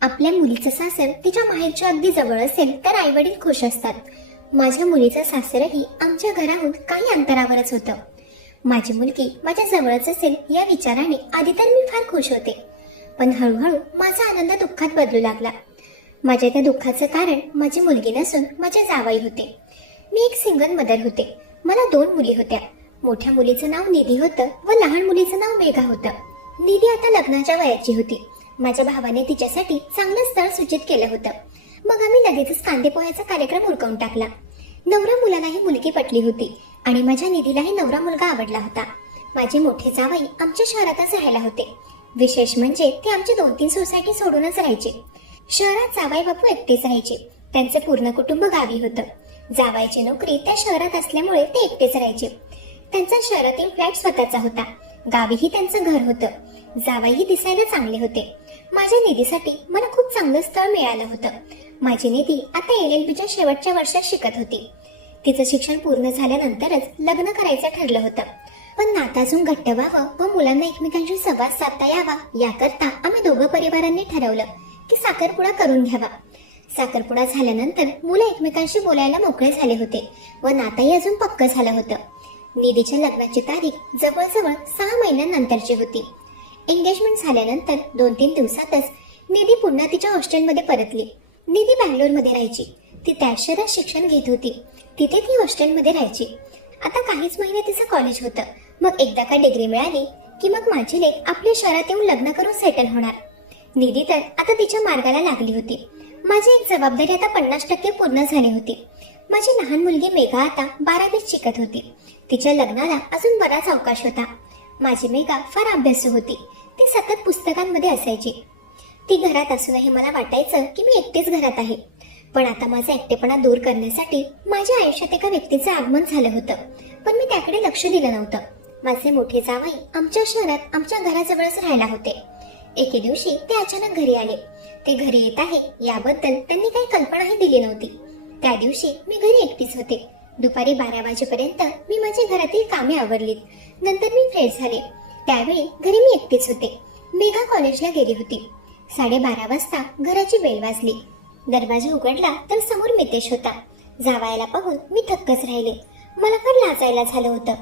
आपल्या मुलीचं सासर तिच्या माहेरच्या अगदी जवळ असेल तर आई वडील खुश असतात. माझ्या मुलीचं सासरही आमच्या घराहून काही अंतरावरच होतं. माझी मुलगी माझ्या जवळच असेल या विचाराने आधी तर मी फार खुश होते, पण हळूहळू माझा आनंद दुःखात बदलू लागला. माझ्या त्या दुःखाचं कारण माझी मुलगी नसून माझे जावई होते. मी एक सिंगल मदर होते. मला 2 मुली होत्या. मोठ्या मुलीचं नाव निधी होतं व लहान मुलीचं नाव मेघा होतं. निधी आता लग्नाच्या वयाची होती. माझ्या भावाने तिच्यासाठी चांगलं स्थळ सूचित केलं होतं. मग आम्ही लगेचच कांदे पोह्याचा कार्यक्रम उरकवून टाकला. नवरा मुलालाही मुलगी पटली होती आणि माझ्या निधीलाही नवरा मुलगा आवडला होता. माझे मोठे जावई आमच्या शहरातच राहायला होते. विशेष म्हणजे ते आमची 2-3 सोसायटी सोडूनच राहायचे. शहरात जावई बापू एकटेच राहायचे. त्यांचे पूर्ण कुटुंब गावी होतं. जावयाची नोकरी त्या शहरात असल्यामुळे ते एकटेच राहायचे. त्यांचा शहरातील फ्लॅट स्वतःचा होता. गावीही त्यांचं घर होतं. जावईही दिसायला चांगले होते. माझ्या निधीसाठी मला खूप चांगलं स्थळ मिळालं होतं. माझी निधी आता LLBच्या शेवटच्या वर्षात शिकत होती. तिचं शिक्षण पूर्ण झाल्यानंतरच लग्न करायचं ठरलं होतं. पण नातं अजून घट्ट व्हावं व मुलांना एकमेकांशी संवाद साधता यावा याकरता आम्ही दोघं परिवारांनी ठरवलं की साखरपुडा करून घ्यावा. साखरपुडा झाल्यानंतर मुलं एकमेकांशी बोलायला मोकळे झाले होते व नातंही अजून पक्क झालं होतं. निधीच्या लग्नाची तारीख जवळजवळ 6 महिन्यांनंतरची होती. एंगेजमेंट झाल्यानंतर 2-3 दिवसातच निधी पुन्हा तिच्या हॉस्टेलमध्ये परतली. निधी बँगलोरमध्ये राहायची. ती त्याच शहरात शिक्षण घेत होती. तिथे ती हॉस्टेलमध्ये राहायची. आता काहीच महिने तिचं कॉलेज होतं. मग एकदा का डिग्री मिळाली की मग माझी लेक आपल्या शहरात येऊन लग्न करून सेटल होणार. निधी तर आता तिच्या मार्गाला लागली होती. माझी एक जबाबदारी आता 50% पूर्ण झाली होती. माझी लहान मुलगी मेघा आता 12वीत शिकत होती. तिच्या लग्नाला अजून बराच अवकाश होता. माझी मेघा फार अभ्यासू होती. ती सतत पुस्तकांमध्ये असायची. ती घरात असूनही मला वाटायचं की मी एकटीच घरात आहे. पण आता माझा एकटेपणा दूर करण्यासाठी माझ्या आयुष्यात एका व्यक्तीचं आगमन झालं होतं, पण मी त्याकडे लक्ष दिलं नव्हतं. माझे मोठे जावई आमच्या शहरात आमच्या घराजवळच राहायला होते. एके दिवशी ते अचानक घरी आले. ते घरी येत आहे याबद्दल त्यांनी काही कल्पनाही दिली नव्हती. त्या दिवशी मी घरी एकटीच होते. दुपारी 12 वाजेपर्यंत मी माझी घरातील कामे आवरलीत. नंतर मी फ्रेश झाले. त्यावेळी घरी मी एकटीच होते. मेघा कॉलेजला गेली होती. 12:30 वाजता घराची बेल वाजली. दरवाजा उघडला तर समोर मितेश होता. जावयाला पाहून मी थक्कच राहिले. मला फार लाजायला झालं होतं,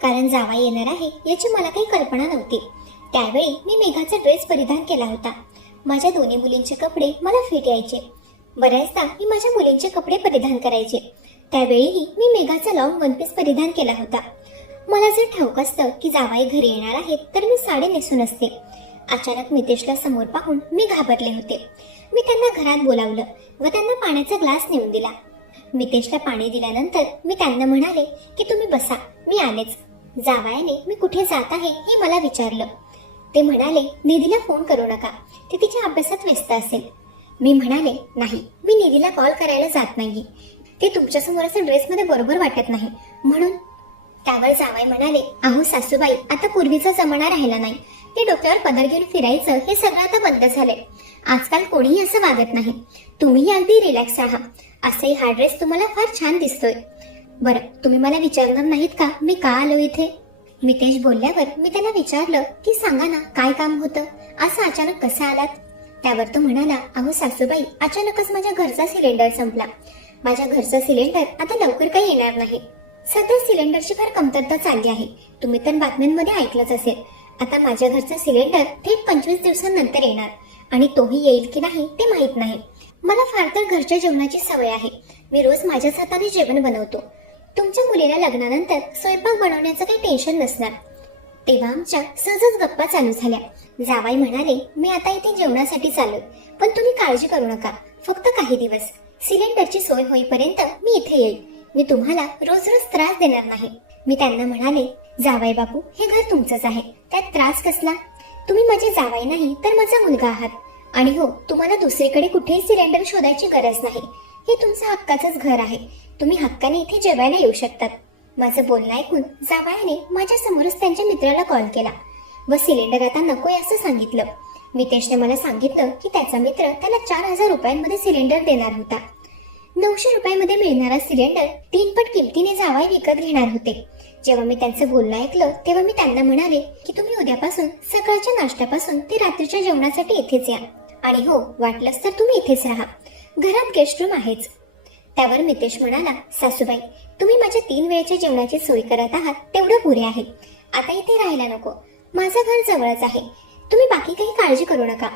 कारण जावई येणार आहे याची मला काही कल्पना नव्हती. त्यावेळी मी मेघाचा ड्रेस परिधान केला होता. माझ्या दोन्ही मुलींचे कपडे मला फिट यायचे. बऱ्याचदा मी माझ्या मुलींचे कपडे परिधान करायचे. त्यावेळीही मी मेघाचा लॉंग वन पीस परिधान केला होता. मला जर ठाऊक असतं की जावई घरी येणार आहेत तर मी साडी नेसून असते. अचानक मितेशला समोर पाहून मी घाबरले होते. मी त्यांना घरात बोलावलं व त्यांना पाण्याचा ग्लास नेऊन दिला. मितेशला पाणी दिल्यानंतर मी त्यांना म्हणाले की तुम्ही बसा, मी आलेच. जावयाने मी कुठे जात आहे हे मला विचारलं. ते म्हणाले निधीला फोन करू नका, ती तिच्या अभ्यासात व्यस्त असेल. मी म्हणाले नाही, मी निधीला कॉल करायला जात नाही. ते तुमच्यासमोर असं ड्रेसमध्ये बरोबर वाटत नाही म्हणून. त्यावर जावई म्हणाले अहो सासूबाई, आता पूर्वीचा जमाना राहिला नाही. ते डोक्यावर पदर घेऊन फिरायचं हे सगळं आता बंद झालंय. आजकाल कोणीही असं वागत नाही. तुम्हीही अगदी रिलॅक्स राहा. असंही हा ड्रेस तुम्हाला फार छान दिसतोय. बरं, तुम्ही मला विचारणार नाहीत का मी का आलो इथे? मितेश बोलल्यावर मी त्याला विचारलं की सांगा ना, काय काम होतं? असं अचानक कसं आलात? त्यावर तो म्हणाला अहो सासूबाई, अचानकच माझ्या घरचा सिलेंडर संपला. माझ्या घरचा सिलेंडर आता लवकर काही येणार नाही. सध्या सिलेंडरची फार कमतरता चालली आहे. तुम्ही तर बातम्यांमध्ये ऐकलंच असेल. आता माझ्या घरचा सिलेंडर थेट 25 दिवसांनंतर येणार आणि तोही येईल की नाही ते माहित नाही. मला फार तर घरच्या जेवणाची सवय आहे. मी रोज माझ्याच हाताने जेवण बनवतो. तुमच्या मुलीला लग्नानंतर स्वयंपाक बनवण्याचं काही टेन्शन नसणार. तेव्हा आमच्या सहजच गप्पा चालू झाल्या. जावई म्हणाले मी आता इथे जेवणासाठी चाललोय, पण तुम्ही काळजी करू नका. फक्त काही दिवस सिलेंडरची सोय होईपर्यंत मी इथे येईल. मी तुम्हाला रोज रोज त्रास देणार नाही. मी त्यांना म्हणाले जावई बापू, हे घर तुमचंच आहे, त्यात त्रास कसला? तुम्ही माझे जावई नाही तर माझा मुलगा आहात. आणि हो, तुम्हाला दुसरीकडे कुठेही सिलेंडर शोधायची गरज नाही. हे तुमचं हक्काचंच घर आहे. तुम्ही हक्काने इथे जेवायला येऊ शकतात. माझं बोलणं ऐकून जावयाने माझ्या समोरच त्यांच्या मित्राला कॉल केला व सिलेंडर आता नकोय असं सांगितलं. मितेशने मला सांगितलं की त्याचा मित्र त्याला 4000 रुपयांमध्ये सिलेंडर देणार होता. 900 रुपयामध्ये मिळणारा सिलेंडर 3 पट किमतीने जावई विकत घेणार होते. जेव्हा मी त्यांचं बोलणं ऐकलं तेव्हा मी त्यांना म्हणाले की तुम्ही उद्यापासून सकाळच्या नाश्त्यापासून ते रात्रीच्या जेवणासाठी इथेच या आणि हो, वाटलंच तर तुम्ही इथेच राहा, घरात गेस्ट रूम आहेच. त्यावर मितेश म्हणाला, सासूबाई, तुम्ही माझ्या 3 वेळेच्या जेवणाची सोय करत आहात तेवढं पुरे आहे. आता इथे राहायला नको, माझं घर जवळच आहे. तुम्ही बाकी काही काळजी करू नका,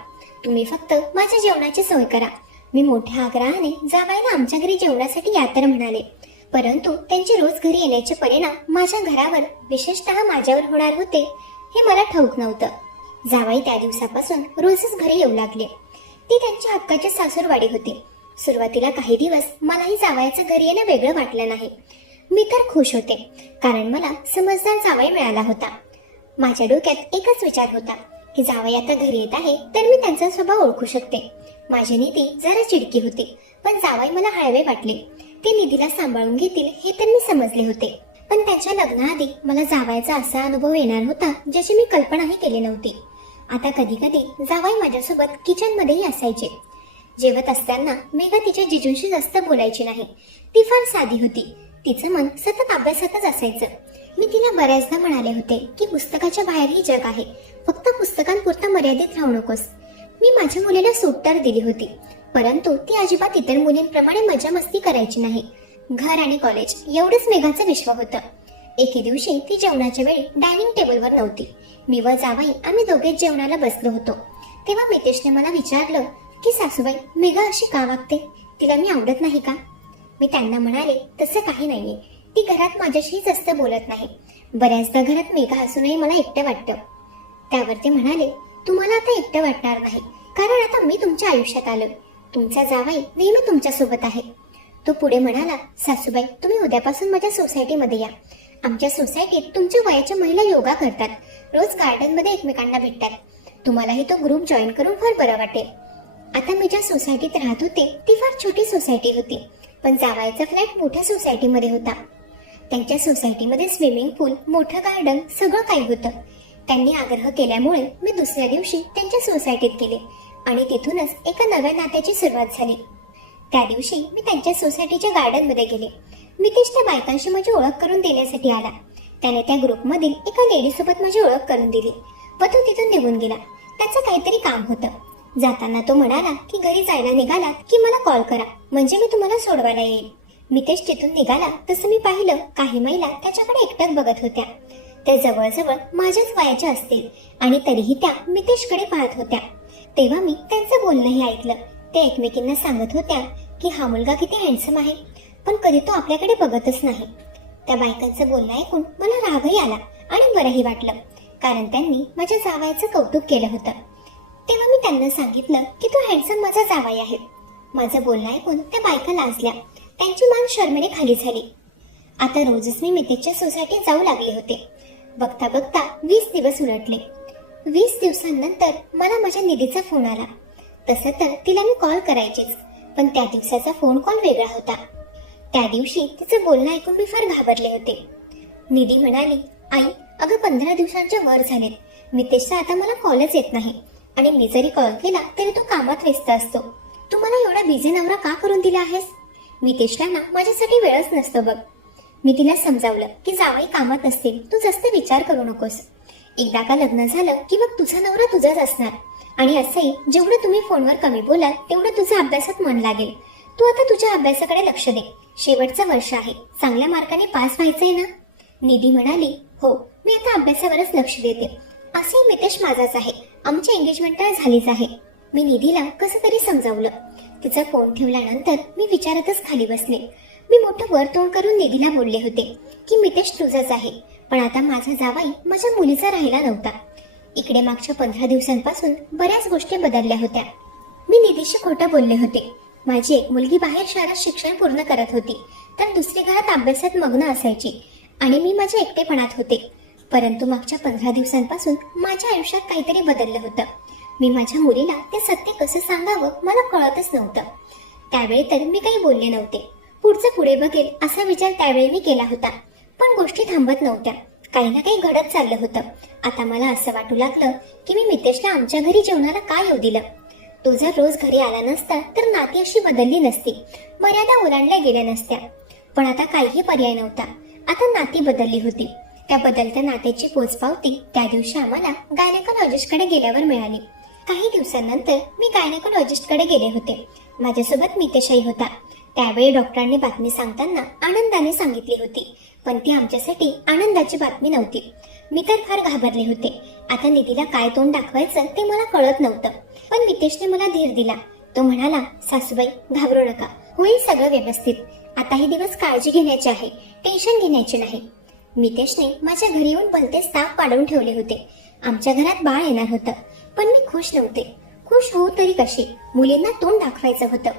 तुम्ही फक्त माझ्या जेवणाची सोय करा. मी मोठ्या आग्रहाने जावायला आमच्या घरी जेवणासाठी या तर म्हणाले, परंतु त्यांचे रोज घरी येण्याचे परिणाम माझ्या घरावर, विशेषतः माझ्यावर होणार होते हे मला ठाऊक नव्हतं. जावाई त्या दिवसापासून रोजच घरी येऊ लागले. ती त्यांच्या हक्काची सासूरवाडी होती. सुरुवातीला काही दिवस मलाही जावयाचं घरी येणं वेगळं वाटलं नाही. मी तर खुश होते, कारण मला समजदार जावई मिळाला होता. माझ्या डोक्यात एकच विचार होता की जावई आता घरी येत आहे तर मी त्यांचा स्वभाव ओळखू शकते. माझी निधी जरा चिडकी होती, पण जावई मला हळवे वाटले. ते निधीला सांभाळून घेतील हे तर मी समजले होते. पण त्याच्या लग्नाआधी मला जावयाचा असा अनुभव येणार होता ज्याची मी कल्पनाही केली नव्हती. आता कधी कधी जावई माझ्यासोबत किचन मध्येही असायचे. जेवत असताना मेघा तिच्या जिजूंशी जास्त बोलायची नाही. ती फार साधी होती. तिचं मन सतत अभ्यासातच असायचं. मी तिला बऱ्याचदा म्हणाले होते की पुस्तकाच्या बाहेरही जग आहे, फक्त पुस्तकांपुरता मर्यादित राहू नकोस. मी माझ्या मुलीला सूट तर दिली होती, परंतु ती अजिबात इतर मुलींप्रमाणे मजा मस्ती करायची नाही. घर आणि कॉलेज एवढंच मेघाचं विश्व होतं. एके दिवशी ती जेवणाच्या वेळी डायनिंग टेबलवर नव्हती. मी व जावई आम्ही दोघेच जेवणाला बसलो होतो. तेव्हा मितेशने मला विचारलं की सासूबाई, मेघा अशी का वागते? तिला मी आवडत नाही का? मी त्यांना म्हणाले, तसं काही नाहीये. ती घरात माझ्याशी जास्त बोलत नाही. बऱ्याचदा घरात मेघा असूनही मला एकटं वाटतं. त्यावर ते म्हणाले, तुम्हाला आता एकटं वाटणार नाही, कारण आता मी तुमच्या आयुष्यात आलो. तुमचा जावई नेहमी तुमच्या सोबत आहे. तो पुढे म्हणाला, सासूबाई, तुम्ही उद्यापासून माझ्या सोसायटीमध्ये या. आमच्या सोसायटीत तुमच्या वयाच्या महिला योगा करतात, रोज गार्डन मध्ये एकमेकांना भेटतात. तुम्हालाही तो ग्रुप जॉईन करून फार बरं वाटेल. आता मी ज्या सोसायटीत राहत होते ती फार छोटी सोसायटी होती, पण जावयाचा फ्लॅट मोठ्या सोसायटीमध्ये होता. त्यांच्या सोसायटीमध्ये स्विमिंग पूल, मोठं गार्डन, सगळं काही होतं. त्यांनी आग्रह केल्यामुळे मी दुसऱ्या दिवशी त्यांच्या सोसायटीत गेले आणि तिथूनच एका नव्या नात्याची सुरुवात झाली. त्या दिवशी मी त्यांच्या सोसायटीच्या गार्डन मध्ये गेले. मितेश त्या बायकांशी माझी ओळख करून देण्यासाठी आला. त्याने त्या ग्रुपमधील एका लेडी सोबत माझी ओळख करून दिली व तो तिथून निघून गेला. त्याचं काहीतरी काम होतं. जाताना तो म्हणाला की घरी जायला निघाला की मला कॉल करा, म्हणजे मी तुम्हाला सोडवायला येईल. मितेश तिथून निघाला तसं मी पाहिलं, काही महिला त्याच्याकडे एकटक बघत होत्या. त्या जवळजवळ माझ्याच वयाच्या असतील आणि तरीही त्या मितेशकडे पाहत होत्या. तेव्हा मी त्यांचं बोलणंही ऐकलं. ते एकमेकींना सांगत होत्या की हा मुलगा किती हँडसम आहे, पण कधी तो आपल्याकडे बघतच नाही. त्या बायकांचं बोलणं ऐकून मला रागही आला आणि बरंही वाटलं, कारण त्यांनी माझ्या जावयाचं कौतुक केलं होतं. तेव्हा मी त्यांना सांगितलं की तो हँडसम माझा जावई आहे. माझं बोलणं ऐकून त्या बायका लाजल्या. त्यांची मान शर्मेने खाली झाली. आता रोजच मी मितेशच्या सोसायटीत जाऊ लागले होते. बघता बघता 20 दिवस उलटले. 20 दिवसांनंतर मला माझ्या निधीचा फोन आला. तसं तर तिला मी कॉल करायचीच, पण त्या दिवसाचा फोन कॉल वेगळा होता. त्या दिवशी तिचं बोलणं ऐकून मी फार घाबरले होते. निधी म्हणाली, आई, अगं 15 दिवसांच्या वर झालेत. मितेशचा आता मला कॉलच येत नाही आणि मी जरी कॉल केला तरी तो कामात व्यस्त असतो. तू मला एवढा बिझी नवरा का करून दिला आहेस? मितेशला ना माझ्यासाठी वेळच नसतो बघ. मी तिला समजावलं की जावई कामात असतील, तू जास्त विचार करू नकोस. एकदा का लग्न झालं की मग तुझा नवरा तुझाच असणार. आणि असंही जेवढं तुम्ही फोनवर कमी बोलाल तेवढं तुझं अभ्यासात मन लागेल. तू आता तुझ्या अभ्यासाकडे लक्ष दे. शेवटचं वर्ष आहे, चांगल्या मार्काने पास व्हायचंय ना? निधी म्हणाली, हो, मी आता अभ्यासावरच लक्ष देते. असे मितेश माझाच आहे. आमची एंगेजमेंट तर झालीच आहे. मी निधीला कसं तरी समजावलं. तिचा फोन ठेवल्यानंतर मी विचारातच खाली बसले. मी मोठं वर तोंड करून निधीला बोलले होते की मितेश तुझाच आहे, पण आता माझा जावई माझ्या मुलीचा राहिला नव्हता. इकडे मागच्या 15 दिवसांपासून बऱ्याच गोष्टी बदलल्या होत्या. मी निधीशी खोटं बोलले होते. माझी एक मुलगी बाहेर शहरात शिक्षण पूर्ण करत होती, तर दुसरी घरात अभ्यासात मग्न असायची आणि मी माझ्या एकटेपणात होते. परंतु मागच्या 15 दिवसांपासून माझ्या आयुष्यात काहीतरी बदललं होतं. मी माझ्या मुलीला ते सत्य कसं सांगावं मला कळतच नव्हतं. त्यावेळी तर मी काही बोलले नव्हते. पुढचं पुढे बघेल असा विचार त्यावेळी मी केला होता, पण गोष्टी थांबत नव्हत्या. काही ना काही घडत चाललं होतं. आता मला असं वाटू लागलं की मी मितेशला आमच्या घरी जेवणाला का येऊ दिलं. तो जर रोज घरी आला नसता तर नाती अशी बदलली नसती, मर्यादा ओलांडल्या गेल्या नसत्या. पण आता काहीही पर्याय नव्हता. आता नाती बदलली होती. त्या बदलत्या नात्याची पोचपावती त्या दिवशी आम्हाला गायनेकॉलॉजिस्टकडे गेल्यावर मिळाली. काही दिवसांनंतर मी गायनेकोलॉजिस्टकडे गेले होते. माझ्यासोबत मितेशही होता. त्यावेळी डॉक्टरांनी बातमी सांगताना आनंदाने सांगितली होती, पण ती आमच्यासाठी आनंदाची बातमी नव्हती. मी तर फार घाबरले होते. आता निधीला काय तोंड दाखवायचं ते मला कळत नव्हतं. पण मितेशने मला धीर दिला. तो म्हणाला, सासूबाई घाबरू नका, होईल सगळं व्यवस्थित. आता हे दिवस काळजी घेण्याची आहे, टेन्शन घेण्याची नाही. मितेशने माझ्या घरी येऊन भलतेच ताप पाडून ठेवले होते. आमच्या घरात बाळ येणार होतं, पण मी खुश नव्हते. खुश होऊ तरी कशी, मुलींना तोंड दाखवायचं होतं.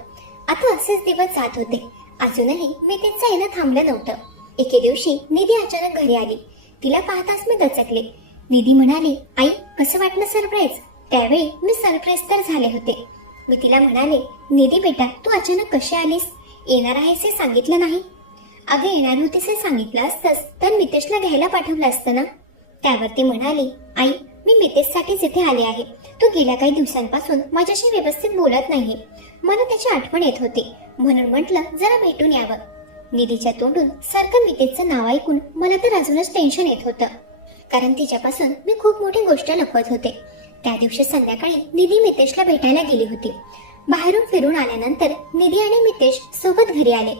आता असेच दिवस जात होते. अजूनही मितेशचं येणं थांबलं नव्हतं. एके दिवशी निधी अचानक घरी आली. तिला पाहताच मी दचकले. निधी म्हणाली, आई कसं वाटलं सरप्राईज? त्यावेळी मी सरप्राईज तर झाले होते. मी तिला म्हणाले, निधी बेटा तू अचानक कशी आलीस? येणार आहेस हे सांगितलं नाही? अगं येणार होतीस हे सांगितलं असतंस तर मितेशला घ्यायला पाठवलं असतं ना. त्यावर ती म्हणाली, आई मी मितेशसाठीच इथे आले आहे. तो गेल्या काही दिवसांपासून माझ्याशी व्यवस्थित बोलत नाहीये. मला त्याची आठवण येत होती, म्हणून म्हटलं जरा भेटून यावं. निधीच्या तोंडून सारखं मितेशचं नाव ऐकून मला तर अजूनच टेन्शन येत होतं, कारण तिच्यापासून मी खूप मोठी गोष्ट लपवत होते. त्या दिवशी संध्याकाळी निधी मितेशला भेटायला गेली होती. बाहेरून फिरून आल्यानंतर निधी आणि मितेश सोबत घरी आले.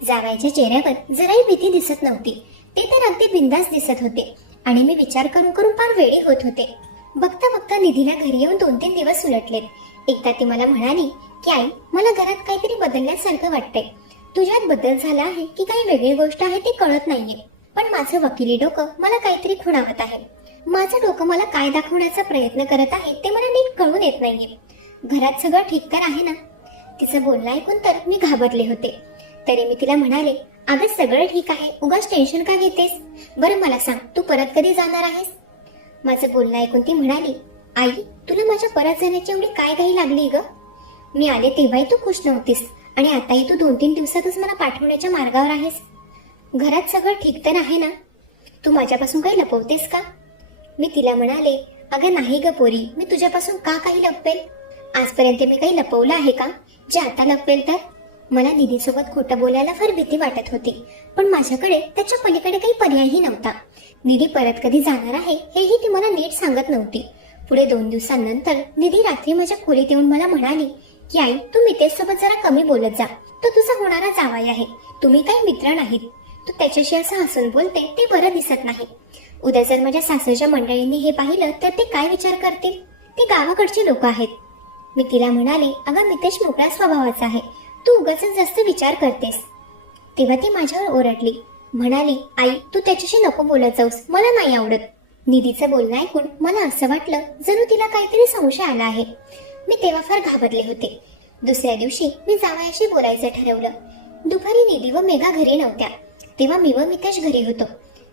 जावयाच्या चेहऱ्यावर जराही भीती दिसत नव्हती. ते तर अगदी बिंदास दिसत होते आणि मी विचार करून करून फार वेडी होत होते. बघता बघता निधीला घरी येऊन 2-3 दिवस उलटलेत. एकदा ती मला म्हणाली की आई मला घरात काहीतरी बदलल्यासारखं वाटतंय. तुझ्यात बदल झाला आहे की काही वेगळी गोष्ट आहे ते कळत नाहीये, पण माझं वकिली डोकं मला काहीतरी खुणावत आहे. माझं डोकं मला काय दाखवण्याचा प्रयत्न करत आहे ते मला नीट कळून येत नाहीये. घरात सगळं ठीक तर आहे ना? तिचं बोलणं ऐकून तर मी घाबरले होते. तरी मी तिला म्हणाले, अगं सगळं ठीक आहे, उगाच टेन्शन का घेतेस? बरं मला सांग, तू परत कधी जाणार आहेस? माझं बोलणं ऐकून ती म्हणाली, आई तुला माझ्या परत जाण्याची एवढी काय घाई लागली ग? मी आले तेव्हाही तू खुश नव्हतीस आणि आताही तू 2-3 दिवसातच मला पाठवण्याच्या मार्गावर आहेस. घरात सगळं ठीक तर आहे ना? तू माझ्यापासून काही लपवतेस का? मी तिला म्हणाले, अगं नाही ग पोरी, मी तुझ्यापासून का काही लपवेल? आजपर्यंत मी काही लपवलं आहे का जे आता लपवेल तर? मला निधीसोबत खोटं बोलायला फार भीती वाटत होती, पण माझ्याकडे त्याच्या पलीकडे काही पर्यायही नव्हता. निधी परत कधी जाणार आहे हेही ती मला नीट सांगत नव्हती. पुढे 2 दिवसांनंतर निधी रात्री माझ्या खोलीत येऊन मला म्हणाली की आई तू मितेश सोबत जरा कमी बोलत जा. तो तुझा होणारा जावाई आहे, तुम्ही काही मित्र नाहीत. तू त्याच्याशी असं हसून बोलते ते बरं दिसत नाही. उद्या जर माझ्या सासूच्या मंडळींनी हे पाहिलं तर ते काय विचार करतील? ते गावाकडची लोक आहेत. मी तिला म्हणाले, अगं मितेश मोकळ्या स्वभावाचा आहे, तू उगाच जास्त विचार करतेस. तेव्हा ती माझ्यावर ओरडली, म्हणाली, आई तू त्याच्याशी नको बोलत जाऊस, मला नाही आवडत. निधीचं बोलणं ऐकून मला असं वाटलं जणू तिला काहीतरी संशय आला आहे. मी तेव्हा फार घाबरले होते. दुसऱ्या दिवशी मी जावयाशी बोलायचं ठरवलं. दुपारी निधी व मेघा घरी नव्हत्या, तेव्हा मी व मितेश घरी होतो.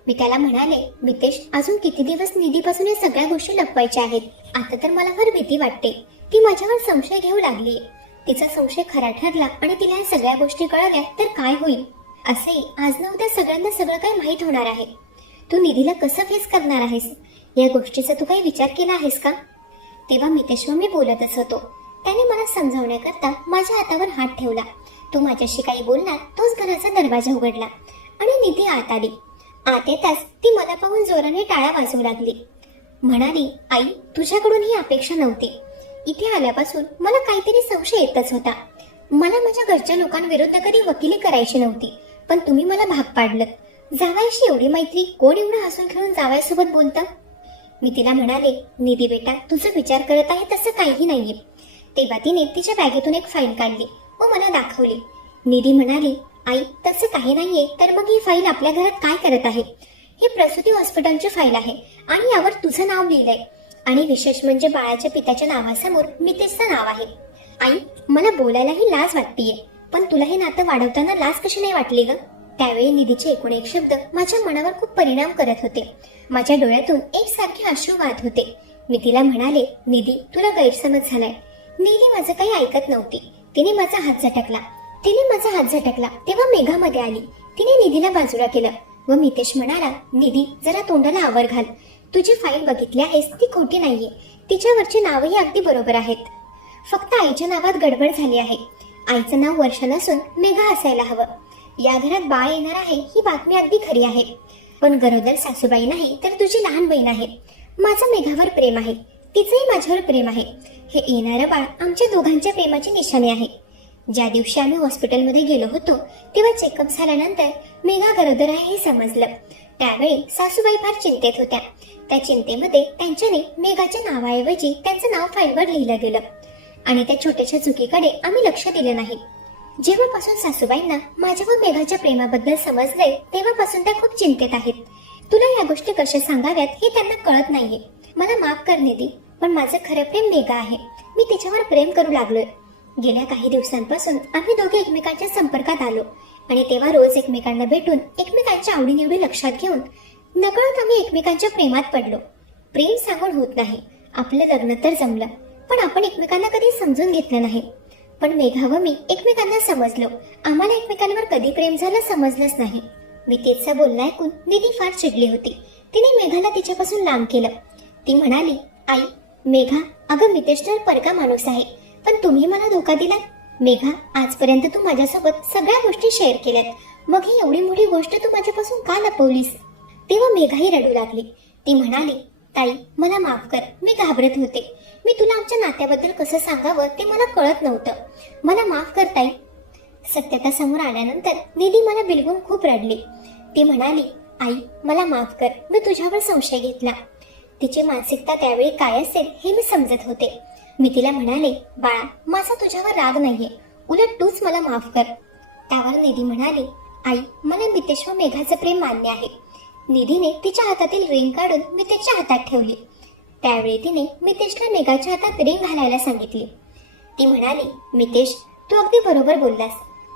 मी त्याला म्हणाले, मितेश अजून किती दिवस निधीपासून या सगळ्या गोष्टी लपवायच्या आहेत? आता तर मला फार भीती वाटते. ती माझ्यावर संशय घेऊ लागली. तिचा संशय खरा ठरला आणि तिला या सगळ्या गोष्टी कळल्या तर काय होईल? असेही आज ना उद्या सगळ्यांना सगळं काही माहीत होणार आहे. तू निधीला कसं फेस करणार आहेस? या गोष्टीचा तू काही विचार केला आहेस का? तेव्हा मितेशवर मी बोलतच होतो. त्याने मला समजावण्याकरता माझ्या हातावर हात ठेवला. तो माझ्याशी काही बोलला तोच घराचा दरवाजा उघडला आणि निधी आत आली. आत येताच ती मला पाहून जोराने टाळ्या वाजवू लागली. म्हणाली, आई तुझ्याकडून ही अपेक्षा नव्हती. इथे आल्यापासून मला काहीतरी संशय येतच होता. मला माझ्या घरच्या लोकांविरुद्ध कधी वकिली करायची नव्हती, पण तुम्ही मला भाग पाडलं. जावयाशी एवढी मैत्री, कोण एवढं हसून खेळून जावयासोबत बोलतं? मी तिला म्हणाले, निधी बेटा तुझा विचार करत आहे तसं काहीही नाहीये. तेव्हा तिने तिच्या बॅगेतून एक फाईल काढली व मला दाखवली. निधी म्हणाली, आई तसं काही नाहीये तर मग ही फाईल आपल्या घरात काय करत आहे? ही प्रसूती हॉस्पिटलची फाईल आहे आणि यावर तुझं नाव लिहिलंय आणि विशेष म्हणजे बाळाच्या पित्याच्या नावासमोर मितेशचं नाव आहे. आई मला बोलायलाही लाज वाटतेय, पण तुला हे नातं वाढवताना लाज कशी नाही वाटली ग? त्यावेळी निधीचे एकूण एक शब्द माझ्या मनावर खूप परिणाम करत होते. माझ्या डोळ्यातून एकसारखे अश्रू वाहत होते. मी तिला म्हणाले, निधी तुला गैरसमज झालाय. निधी माझं काही ऐकत नव्हती. तिने माझा हात झटकला तेव्हा मेघा मध्ये आली. तिने निधीला बाजूला केलं व मितेश म्हणाला, निधी जरा तोंडाला आवर घाल. तुझी फाईल बघितली आहेस ती खोटी नाहीये. तिच्यावरची नावही अगदी बरोबर आहेत. फक्त आईच्या नावात गडबड झाली आहे. आईचं नाव वर्षा नसून मेघा असायला हवं. या घरात बाळ येणार आहे ही बातमी अगदी खरी आहे, पण गरोदर सासूबाई नाही तर तुझी लहान बहीण आहे. माझं मेघावर प्रेम आहे. तिचंही माझ्यावर प्रेम आहे. हे येणारं बाळ आमच्या दोघांच्या प्रेमाची निशाणी आहे. ज्या दिवशी आम्ही हॉस्पिटलमध्ये गेलो होतो तेव्हा चेकअप झाल्यानंतर मेघा गरोदर आहे हे समजलं. त्यावेळी सासूबाई फार चिंतेत होत्या. त्या चिंतेमध्ये त्यांच्याने मेघाच्या नावाऐवजी त्यांचं नाव फाईलवर लिहिलं गेलं आणि त्या छोट्याशा चुकीकडे आम्ही लक्ष दिलं नाही. जेव्हापासून सासूबाईंना माझ्या व मेघाच्या प्रेमाबद्दल समजलंय तेव्हापासून त्या खूप चिंतेत आहेत. तुला या गोष्टी कशा सांगाव्यात हे त्यांना कळत नाहीये. मला माफ कर निधी, पण माझं खरं प्रेम मेघा आहे. मी तिच्यावर प्रेम करू लागलोय. गेल्या काही दिवसांपासून आम्ही दोघे एकमेकांच्या संपर्कात आलो आणि तेव्हा रोज एकमेकांना भेटून एकमेकांच्या आवडीनिवडी लक्षात घेऊन नकळत आम्ही एकमेकांच्या प्रेमात पडलो. प्रेम सांगून होत नाही. आपलं लग्न तर जमलं, पण आपण एकमेकांना कधी समजून घेतलं नाही. पण मेघा व मी एकमेकांना समजलो. आम्हाला एकमेकांवर कधी प्रेम झालं समजलंच नाही. मितेशचं बोलणं ऐकून निधी फार चिडली होती. तिने मेघाला तिच्यापासून लांब केलं. ती म्हणाली, आई, मेघा, अगं मितेश तर परका माणूस आहे, पण तुम्ही मला धोका दिला. मेघा, आजपर्यंत तू माझ्यासोबत सगळ्या गोष्टी शेअर केल्यात, मग ही एवढी मोठी गोष्ट तू माझ्यापासून का लपवलीस? तेव्हा मेघाही रडू लागली. ती म्हणाली, ताई, मला माफ कर, मी घाबरत होते. मी तुला आमच्या नात्याबद्दल कसं सांगावं ते मला कळत नव्हतं. मला माफ कर ताई. सत्यता समोर आल्यानंतर निधी मला बिलगून खूप रडली. ती म्हणाली, आई, मला माफ कर, मी तुझ्यावर संशय घेतला. तिची मानसिकता त्यावेळी काय असेल हे मी समजत होते. मी तिला म्हणाले, बाळा, माझा तुझ्यावर राग नाहीये, उलट तूच मला माफ कर. त्यावर निधी म्हणाली, आई, मला मितेश व मेघाचं प्रेम मान्य आहे. निधीने तिच्या हातातील रिंग काढून मितेशच्या हातात ठेवली. त्यावेळी तिने मितेशला मेघाच्या हातात रिंग घालायला सांगितली. ती म्हणाली, मितेश, तू अगदी बरोबर बोललास.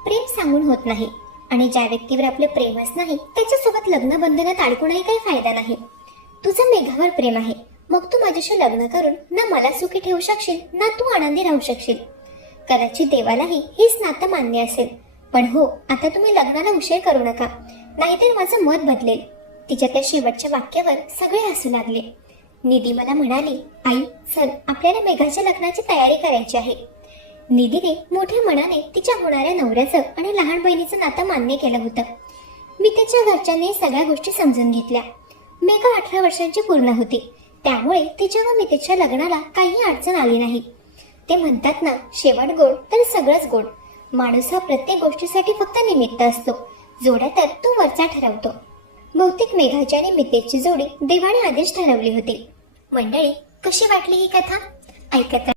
प्रेम सांगून होत नाही आणि ज्या व्यक्तीवर आपलं प्रेमच नाही त्याच्यासोबत लग्न बंधनात अडकूनही काही फायदा नाही. तुझं मेघावर प्रेम आहे, मग तू माझ्याशी लग्न करून ना मला सुखी ठेवू शकशील ना तू आनंदी राहू शकशील. कदाचित देवालाही हेच नातं मान्य असेल, पण हो, आता तुम्ही लग्नाला उशीर करू नका, नाहीतर माझं मत बदलेल. तिच्या त्या शेवटच्या वाक्यावर सगळे हसू लागले. निधी मला म्हणाली, आई, चल, आपल्याला मेघाच्या लग्नाची तयारी करायची आहे. निधीने मोठ्या मनाने तिच्या होणाऱ्या नवऱ्याचं आणि लहान बहिणीचं नातं मान्य केलं होतं. मी त्याच्या घरच्यांनी सगळ्या गोष्टी समजून घेतल्या. मेघा 18 वर्षांची पूर्ण होती, त्यामुळे तिच्या व मितेशच्या लग्नाला काही अडचण आली नाही. ते म्हणतात ना, शेवट गोड तर सगळंच गोड. माणूस हा प्रत्येक गोष्टीसाठी फक्त निमित्त असतो, जोड्या तर तो वरचा ठरवतो. बहुतेक मेघाची आणि मितेशची जोडी देवाने आधीच ठरवली होती. मंडळी, कशी वाटली ही कथा? ऐकत